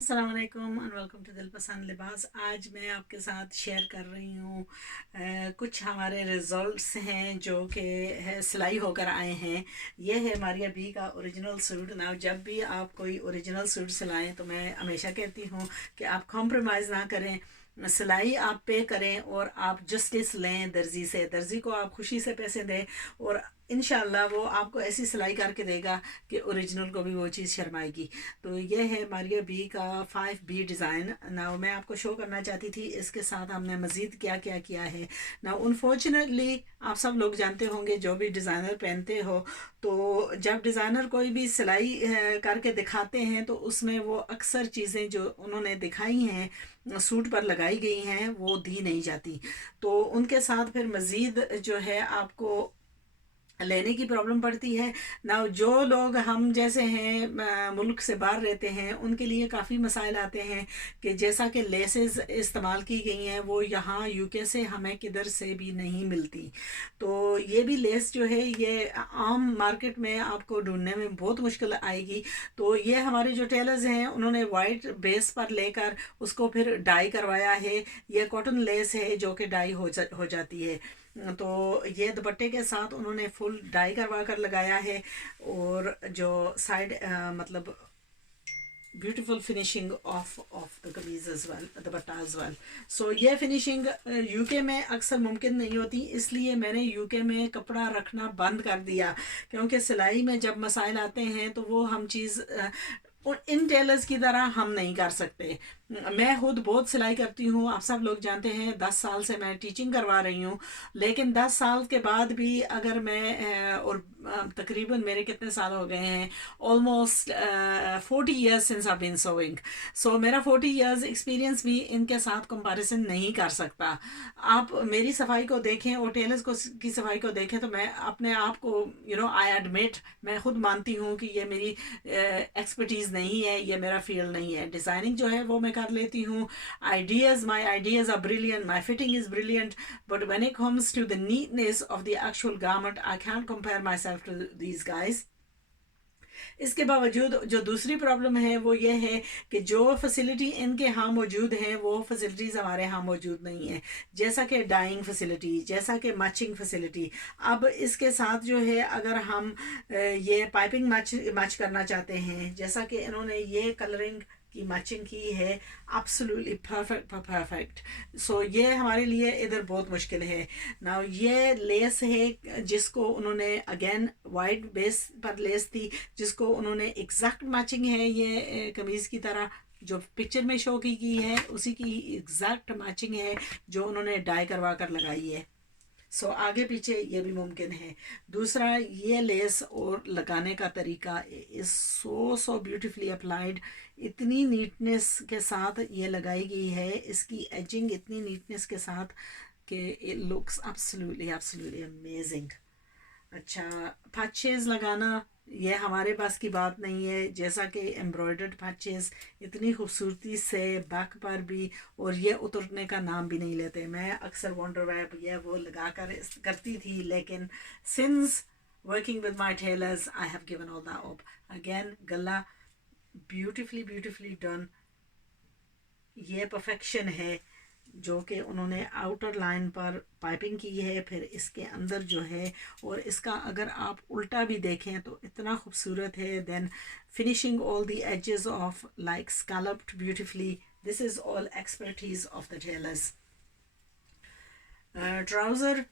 अस्सलाम वालेकुम and welcome to दिल पसंद लिबास। आज मैं आपके साथ शेयर कर रही हूँ कुछ हमारे रिज़ल्ट्स हैं जो कि सिलाई होकर आए हैं। ये है मारिया बी का ओरिजिनल सूट। ना जब भी आप कोई ओरिजिनल सूट सिलाएं तो मैं हमेशा कहती हूँ कि आप कॉम्प्रोमाइज़ ना करें, सिलाई आप पे करें और आप जस्टिस लें दर्जी से। दर्जी को आप खुशी से पैसे दें और इंशाल्लाह वो आपको ऐसी सिलाई करके देगा कि ओरिजिनल को भी वो चीज़ शर्माएगी। तो ये है मारिया बी का 5B डिज़ाइन। ना मैं आपको शो करना चाहती थी इसके साथ हमने मज़ीद क्या क्या किया है। ना अनफॉर्चुनेटली आप सब लोग जानते होंगे जो भी डिज़ाइनर पहनते हो, तो जब डिज़ाइनर कोई भी सिलाई करके दिखाते हैं तो उसमें वो अक्सर चीज़ें जो उन्होंने दिखाई हैं सूट पर लगाई गई हैं वो दी नहीं जाती। तो उनके साथ फिर मज़ीद जो है आपको लेने की प्रॉब्लम पड़ती है ना। जो लोग हम जैसे हैं मुल्क से बाहर रहते हैं उनके लिए काफ़ी मसाइल आते हैं कि जैसा कि लेसेस इस्तेमाल की गई हैं वो यहाँ यूके से हमें किधर से भी नहीं मिलती। तो ये भी लेस जो है ये आम मार्केट में आपको ढूंढने में बहुत मुश्किल आएगी। तो ये हमारे जो टेलर्स हैं उन्होंने वाइट बेस पर लेकर उसको फिर डाई करवाया है। ये कॉटन लेस है जो कि डाई हो जाती है। तो ये दुपट्टे के साथ उन्होंने फुल डाई करवा कर लगाया है और जो साइड मतलब beautiful finishing of the kameez as well, dupatta as well. So ये फिनिशिंग यूके में अक्सर मुमकिन नहीं होती, इसलिए मैंने यूके में कपड़ा रखना बंद कर दिया। क्योंकि सिलाई में जब मसाइल आते हैं तो वो हम चीज़ इन टेलर्स की तरह हम नहीं कर सकते। मैं खुद बहुत सिलाई करती हूँ, आप सब लोग जानते हैं 10 साल से मैं टीचिंग करवा रही हूँ। लेकिन 10 साल के बाद भी अगर मैं और तकरीबन मेरे कितने साल हो गए हैं, almost 40 years since I been sewing. So मेरा 40 ईयर्स एक्सपीरियंस भी इनके साथ कंपैरिजन नहीं कर सकता। आप मेरी सफाई को देखें और टेलर्स को की सफाई को देखें तो मैं अपने आप को आई एडमिट, मैं खुद मानती हूँ कि ये मेरी एक्सपर्टीज़ नहीं है, ये मेरा फील्ड नहीं है। डिज़ाइनिंग जो है वो मैं कर लेती हूँ, ideas my ideas are brilliant, my fitting is brilliant, but when it comes to the neatness of the actual garment I can compare myself to these guys. इसके बावजूद जो दूसरी प्रॉब्लम है वो ये है कि जो फैसिलिटी इनके यहाँ मौजूद हैं वो फैसिलिटीज़ हमारे यहाँ मौजूद नहीं है। जैसा कि डाइंग फैसिलिटी, जैसा कि मैचिंग फैसिलिटी। अब इसके साथ जो है अगर हम ये पाइपिंग मैच करना चाहते हैं, जैसा कि इन्होंने ये कलरिंग की मैचिंग की है, एब्सोल्युटली परफेक्ट। सो ये हमारे लिए इधर बहुत मुश्किल है ना। ये लेस है जिसको उन्होंने अगेन वाइट बेस पर लेस थी जिसको उन्होंने एग्जैक्ट मैचिंग है ये कमीज़ की तरह जो पिक्चर में शो की है उसी की एग्जैक्ट मैचिंग है जो उन्होंने डाई करवा कर लगाई है। सो आगे पीछे ये भी मुमकिन है। दूसरा, ये लेस और लगाने का तरीका इज़ सो ब्यूटिफुली अप्लाइड। इतनी नीटनेस के साथ ये लगाई गई है, इसकी एजिंग इतनी नीटनेस के साथ कि it looks absolutely absolutely amazing. अच्छा, पैचेस लगाना ये हमारे पास की बात नहीं है। जैसा कि एम्ब्रॉयडर्ड पैचेस इतनी खूबसूरती से बैक पर भी, और ये उतरने का नाम भी नहीं लेते। मैं अक्सर वॉन्डर वेब ये वो लगा कर करती थी, लेकिन since working with my tailors I have given all that up. Again गला ब्यूटिफुली डन, ये परफेक्शन है जो कि उन्होंने आउटर लाइन पर पाइपिंग की है, फिर इसके अंदर जो है, और इसका अगर आप उल्टा भी देखें तो इतना खूबसूरत है। Then finishing all the edges of like scalloped beautifully, this is all expertise of the tailors. Trouser,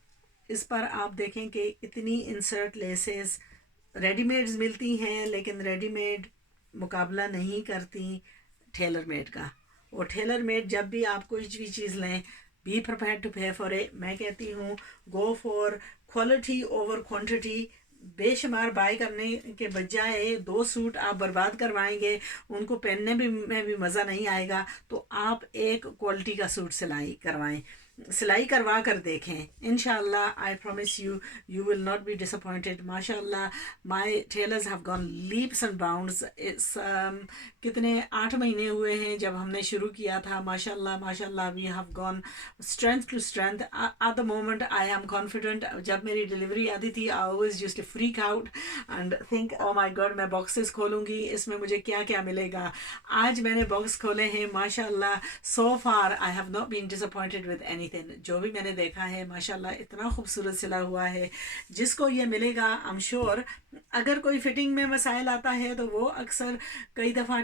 इस पर आप देखें कि इतनी इंसर्ट लेसेस रेडीमेड्स मिलती हैं लेकिन रेडीमेड मुकाबला नहीं करती टेलर मेड का। और टेलर मेड जब भी आप कोई भी चीज़ लें, बी प्रिपेयर्ड टू पे फॉर इट। मैं कहती हूँ go for quality over quantity. बेशुमार बाय करने के बजाय 2 सूट आप बर्बाद करवाएंगे, उनको पहनने में भी मज़ा नहीं आएगा। तो आप एक क्वालिटी का सूट सिलाई करवाएं। सिलाई करवा कर देखें इंशाल्लाह. I promise you you will not be disappointed. माशाल्लाह my tailors have gone leaps and bounds. It's कितने 8 महीने हुए हैं जब हमने शुरू किया था. माशाल्लाह माशाल्लाह we have gone strength to strength. At the moment I am confident. जब मेरी डिलीवरी आती थी I always used to freak out and think oh my god मैं बॉक्सेस खोलूंगी, इसमें मुझे क्या क्या मिलेगा. आज मैंने बॉक्स खोले हैं माशाल्लाह. So far I have not been disappointed with anything. जो भी मैंने देखा है माशाल्लाह इतना खूबसूरत सिला हुआ है. जिसको ये मिलेगा आई एम श्योर. अगर कोई फिटिंग में मसाइल आता है तो वो अक्सर कई दफ़ा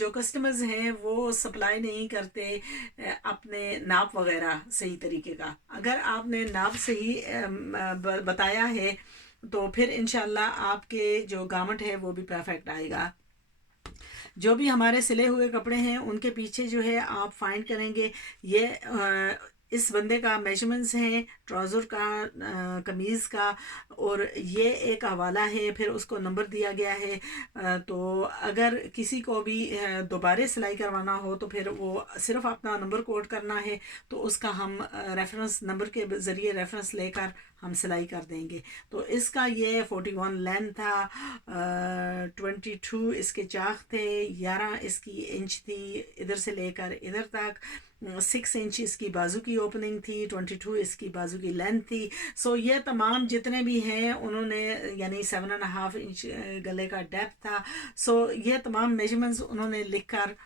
जो कस्टमर्स हैं वो सप्लाई नहीं करते अपने नाप वगैरह सही तरीके का. अगर आपने नाप सही बताया है तो फिर इंशाल्लाह आपके जो गारमेंट है वो भी परफेक्ट आएगा. जो भी हमारे सिले हुए कपड़े हैं उनके पीछे जो है आप फाइंड करेंगे ये इस बंदे का मेजरमेंट्स हैं ट्राउज़र का, कमीज़ का, और ये एक हवाला है, फिर उसको नंबर दिया गया है. तो अगर किसी को भी दोबारा सिलाई करवाना हो तो फिर वो सिर्फ अपना नंबर कोड करना है तो उसका हम रेफरेंस नंबर के ज़रिए रेफरेंस लेकर हम सिलाई कर देंगे. तो इसका ये 41 लेंथ था, 22 इसके चाक थे, 11 इसकी इंच थी इधर से लेकर इधर तक, 6 इंच इसकी बाजू की ओपनिंग थी, 22 इसकी बाजू की लेंथ थी. सो ये तमाम जितने भी हैं उन्होंने यानी 7.5 इंच गले का डेप्थ था. सो ये तमाम मेजरमेंट्स उन्होंने लिखकर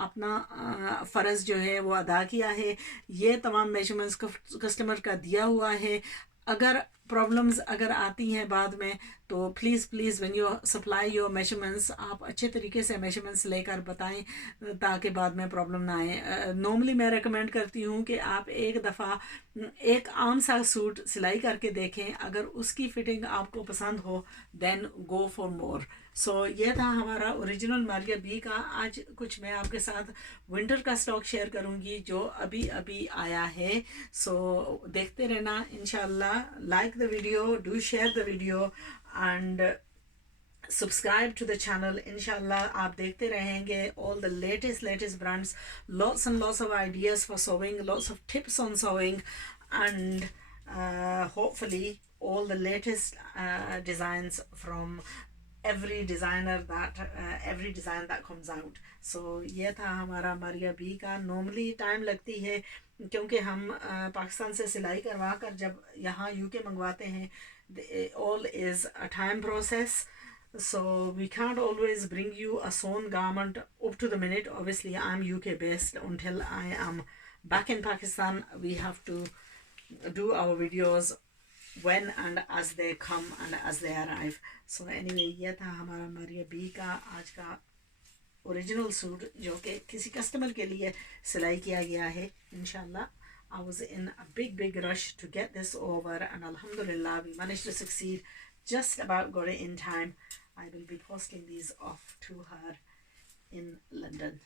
अपना फ़र्ज़ जो है वो अदा किया है. ये तमाम मेजरमेंट्स कस्टमर का दिया हुआ है. अगर प्रॉब्लम्स अगर आती हैं बाद में तो please when you supply your measurements आप अच्छे तरीके से मेजरमेंट्स लेकर बताएं ताकि बाद में प्रॉब्लम ना आए. नॉर्मली मैं रेकमेंड करती हूँ कि आप एक दफ़ा एक आम सा सूट सिलाई करके देखें. अगर उसकी फ़िटिंग आपको पसंद हो देन गो फॉर मोर. सो ये था हमारा ओरिजिनल मारिया बी का. आज कुछ मैं आपके साथ विंटर का स्टॉक शेयर करूँगी जो अभी अभी आया है. सो देखते रहना इंशाल्लाह. Like the video, do share the video and subscribe to the channel. inshallah आप देखते रहेंगे all the latest brands, lots and lots of ideas for sewing, lots of tips on sewing, and hopefully all the latest designs from every design that comes out. So ये था हमारा Maria B का. Normally time लगती है क्योंकि हम पाकिस्तान से सिलाई करवा कर जब यहाँ यूके मंगवाते हैं, all is a time process. So we can't always bring you a sewn garment up to the minute. Obviously I'm UK based. Until I am back in Pakistan we have to do our videos when and as they come and as they arrive. So anyway ये था हमारा Maria B का आज का original suit जो कि किसी customer के लिए सिलाई किया गया है. इंशाल्लाह I was in a big rush to get this over and alhamdulillah we managed to succeed. Just about got it in time. I will be posting these off to her in London.